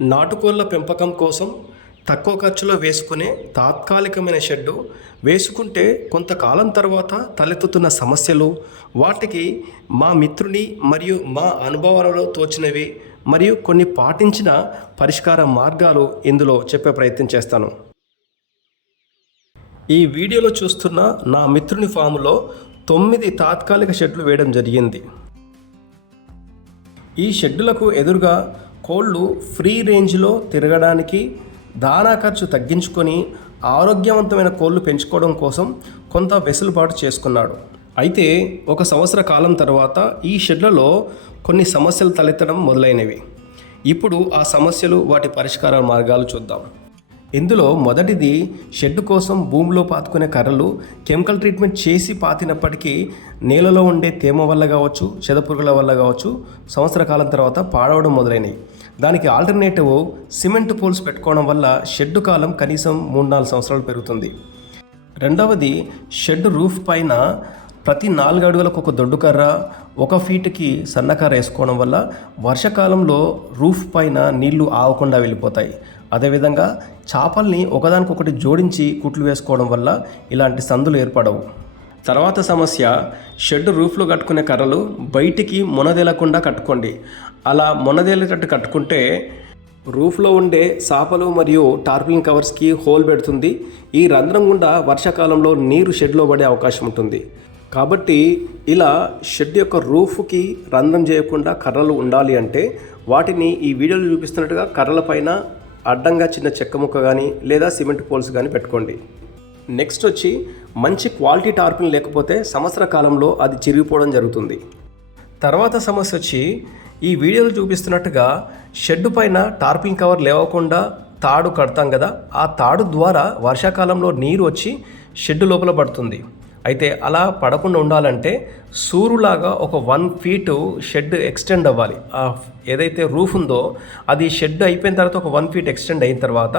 నాటుకోళ్ళ పెంపకం కోసం తక్కువ ఖర్చులో వేసుకునే తాత్కాలికమైన షెడ్డు వేసుకుంటే కొంతకాలం తర్వాత తలెత్తుతున్న సమస్యలు వాటికి మా మిత్రుని మరియు మా అనుభవాలలో తోచినవి మరియు కొన్ని పాటించిన పరిష్కార మార్గాలు ఇందులో చెప్పే ప్రయత్నం చేస్తాను. ఈ వీడియోలో చూస్తున్న నా మిత్రుని ఫాములో తొమ్మిది తాత్కాలిక షెడ్లు వేయడం జరిగింది. ఈ షెడ్డులకు ఎదురుగా కోళ్ళు ఫ్రీ రేంజ్లో తిరగడానికి దానా ఖర్చు తగ్గించుకొని ఆరోగ్యవంతమైన కోళ్ళు పెంచుకోవడం కోసం కొంత వెసులుబాటు చేసుకున్నాడు. అయితే ఒక సంవత్సర కాలం తర్వాత ఈ షెడ్లలో కొన్ని సమస్యలు తలెత్తడం మొదలైనవి. ఇప్పుడు ఆ సమస్యలు వాటి పరిష్కార మార్గాలు చూద్దాం. ఇందులో మొదటిది షెడ్ కోసం భూమిలో పాతుకునే కర్రలు కెమికల్ ట్రీట్మెంట్ చేసి పాతినప్పటికీ నేలలో ఉండే తేమ వల్ల కావచ్చు చెదపురుగుల వల్ల కావచ్చు సంవత్సర కాలం తర్వాత పాడవడం మొదలైనవి దానికి ఆల్టర్నేటివ్ సిమెంట్ పోల్స్ పెట్టుకోవడం వల్ల షెడ్ కాలం కనీసం మూడు నాలుగు సంవత్సరాలు పెరుగుతుంది. రెండవది షెడ్ రూఫ్ పైన ప్రతి నాలుగు అడుగులకు ఒక దొడ్డుకర్ర ఒక ఫీట్కి సన్నకర్ర వేసుకోవడం వల్ల వర్షాకాలంలో రూఫ్ పైన నీళ్ళు ఆవకుండా వెళ్ళిపోతాయి. అదేవిధంగా చేపల్ని ఒకదానికొకటి జోడించి కుట్లు వేసుకోవడం వల్ల ఇలాంటి సందులు ఏర్పడవు. తర్వాత సమస్య షెడ్ రూఫ్లో కట్టుకునే కర్రలు బయటికి మొనదేలకుండా కట్టుకోండి. అలా మొనదేలేటట్టు కట్టుకుంటే రూఫ్లో ఉండే సాపలు మరియు టార్పిలింగ్ కవర్స్కి హోల్ పెడుతుంది. ఈ రంధ్రం గుండా వర్షాకాలంలో నీరు షెడ్లో పడే అవకాశం ఉంటుంది. కాబట్టి ఇలా షెడ్ యొక్క రూఫ్కి రంధ్రం చేయకుండా కర్రలు ఉండాలి అంటే వాటిని ఈ వీడియోలో చూపిస్తున్నట్టుగా కర్రల పైన అడ్డంగా చిన్న చెక్క ముక్క కానీ లేదా సిమెంట్ పోల్స్ కానీ పెట్టుకోండి. నెక్స్ట్ వచ్చి మంచి క్వాలిటీ టార్పిన్ లేకపోతే సంవత్సర కాలంలో అది చిరిగిపోవడం జరుగుతుంది. తర్వాత సమస్య వచ్చి ఈ వీడియోలో చూపిస్తున్నట్టుగా షెడ్ పైన టార్పింగ్ కవర్ లేవకుండా తాడు కడతాం కదా ఆ తాడు ద్వారా వర్షాకాలంలో నీరు వచ్చి షెడ్ లోపల పడుతుంది. అయితే అలా పడకుండా ఉండాలంటే సూరులాగా ఒక వన్ ఫీట్ షెడ్ ఎక్స్టెండ్ అవ్వాలి. ఆ ఏదైతే రూఫ్ ఉందో అది షెడ్ అయిపోయిన తర్వాత ఒక వన్ ఫీట్ ఎక్స్టెండ్ అయిన తర్వాత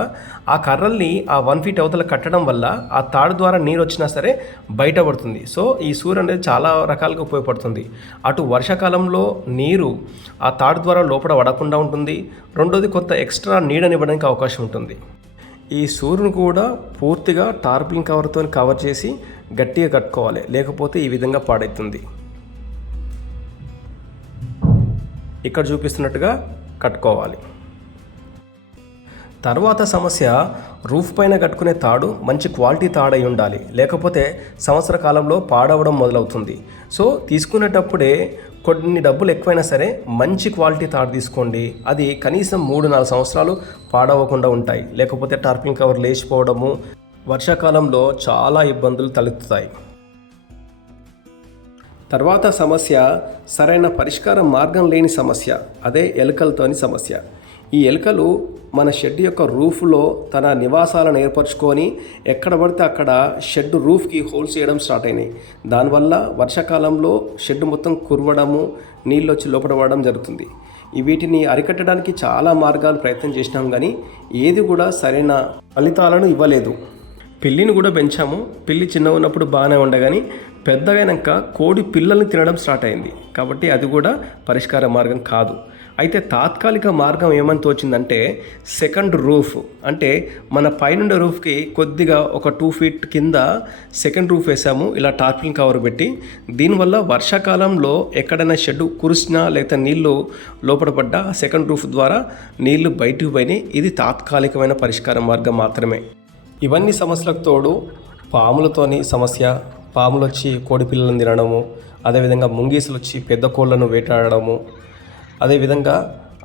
ఆ కర్రల్ని ఆ వన్ ఫీట్ అవతల కట్టడం వల్ల ఆ తాడు ద్వారా నీరు వచ్చినా సరే బయటపడుతుంది సో ఈ సూర్యు అనేది చాలా రకాలుగా ఉపయోగపడుతుంది. అటు వర్షాకాలంలో నీరు ఆ తాడు ద్వారా లోపల పడకుండా ఉంటుంది. రెండోది కొంత ఎక్స్ట్రా నీడనివ్వడానికి అవకాశం ఉంటుంది. ఈ సూర్యుని కూడా పూర్తిగా టార్పిలింగ్ కవర్తో కవర్ చేసి గట్టిగా కట్టుకోవాలి. లేకపోతే ఈ విధంగా పాడవుతుంది ఇక్కడ చూపిస్తున్నట్టుగా కట్టుకోవాలి. తర్వాత సమస్య రూఫ్ పైన కట్టుకునే తాడు మంచి క్వాలిటీ తాడై ఉండాలి. లేకపోతే సంవత్సర కాలంలో పాడవడం మొదలవుతుంది. సో తీసుకునేటప్పుడే కొన్ని డబ్బులు ఎక్కువైనా సరే మంచి క్వాలిటీ తాడు తీసుకోండి. అది కనీసం మూడు నాలుగు సంవత్సరాలు పాడవకుండా ఉంటాయి. లేకపోతే టార్పింగ్ కవర్ లేచిపోవడము వర్షాకాలంలో చాలా ఇబ్బందులు తలెత్తుతాయి. తర్వాత సమస్య సరైన పరిష్కార మార్గం లేని సమస్య అదే ఎలుకలతోని సమస్య. ఈ ఎలుకలు మన షెడ్ యొక్క రూఫ్లో తన నివాసాలను ఏర్పరచుకొని ఎక్కడ పడితే అక్కడ షెడ్ రూఫ్కి హోల్స్ చేయడం స్టార్ట్ అయినాయి. దానివల్ల వర్షాకాలంలో షెడ్ మొత్తం కురవడము నీళ్ళు వచ్చి లోపడవడం జరుగుతుంది. వీటిని అరికట్టడానికి చాలా మార్గాలు ప్రయత్నం చేసినాం కానీ ఏది కూడా సరైన ఫలితాలను ఇవ్వలేదు. పిల్లిని కూడా పెంచాము. పిల్లి చిన్న ఉన్నప్పుడు బాగానే ఉండగాని పెద్దగైనాక కోడి పిల్లల్ని తినడం స్టార్ట్ అయింది. కాబట్టి అది కూడా పరిష్కార మార్గం కాదు. అయితే తాత్కాలిక మార్గం ఏమని తోచిందంటే సెకండ్ రూఫ్ అంటే మన పైనుండే రూఫ్కి కొద్దిగా ఒక టూ ఫీట్ కింద సెకండ్ రూఫ్ వేసాము. ఇలా టార్పిల్ కవర్ పెట్టి. దీనివల్ల వర్షాకాలంలో ఎక్కడైనా షెడ్ కురిసినా లేకపోతే నీళ్ళు లోపల పడ్డా సెకండ్ రూఫ్ ద్వారా నీళ్ళు బయటకు పోయినాయి. ఇది తాత్కాలికమైన పరిష్కార మార్గం మాత్రమే. ఇవన్నీ సమస్యలకు తోడు పాములతోని సమస్య పాములు వచ్చి కోడి పిల్లలను తినడము అదేవిధంగా ముంగీసులు వచ్చి పెద్ద కోళ్ళను వేటాడడము అదేవిధంగా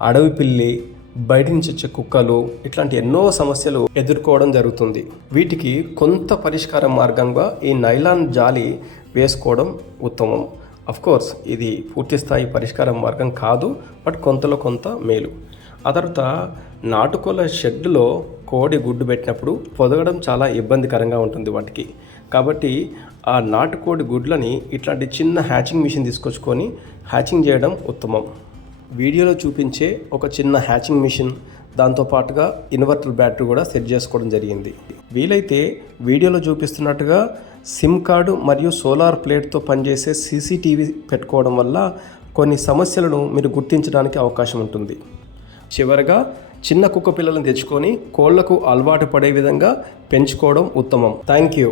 అడవి పిల్లి బయట నుంచి వచ్చే కుక్కలు ఇట్లాంటి ఎన్నో సమస్యలు ఎదుర్కోవడం జరుగుతుంది. వీటికి కొంత పరిష్కార మార్గంగా ఈ నైలాన్ జాలి వేసుకోవడం ఉత్తమం. కోర్స్ ఇది పూర్తి స్థాయి పరిష్కార మార్గం కాదు బట్ కొంతలో కొంత మేలు. ఆ తర్వాత నాటుకోళ్ళ షెడ్లో కోడి గుడ్డు పెట్టినప్పుడు పొదగడం చాలా ఇబ్బందికరంగా ఉంటుంది వాటికి. కాబట్టి ఆ నాటుకోడి గుడ్లని ఇట్లాంటి చిన్న హ్యాచింగ్ మిషన్ తీసుకొచ్చుకొని హ్యాచింగ్ చేయడం ఉత్తమం. వీడియోలో చూపించే ఒక చిన్న హ్యాచింగ్ మిషన్ దాంతోపాటుగా ఇన్వర్టర్ బ్యాటరీ కూడా సెట్ చేసుకోవడం జరిగింది. వీలైతే వీడియోలో చూపిస్తున్నట్టుగా సిమ్ కార్డు మరియు సోలార్ ప్లేట్తో పనిచేసే సీసీటీవీ పెట్టుకోవడం వల్ల కొన్ని సమస్యలను మీరు గుర్తించడానికి అవకాశం ఉంటుంది. చివరగా చిన్న కుక్క పిల్లలను తెచ్చుకొని కోళ్ళకు అలవాటు పడే విధంగా పెంచుకోవడం ఉత్తమం. Thank you.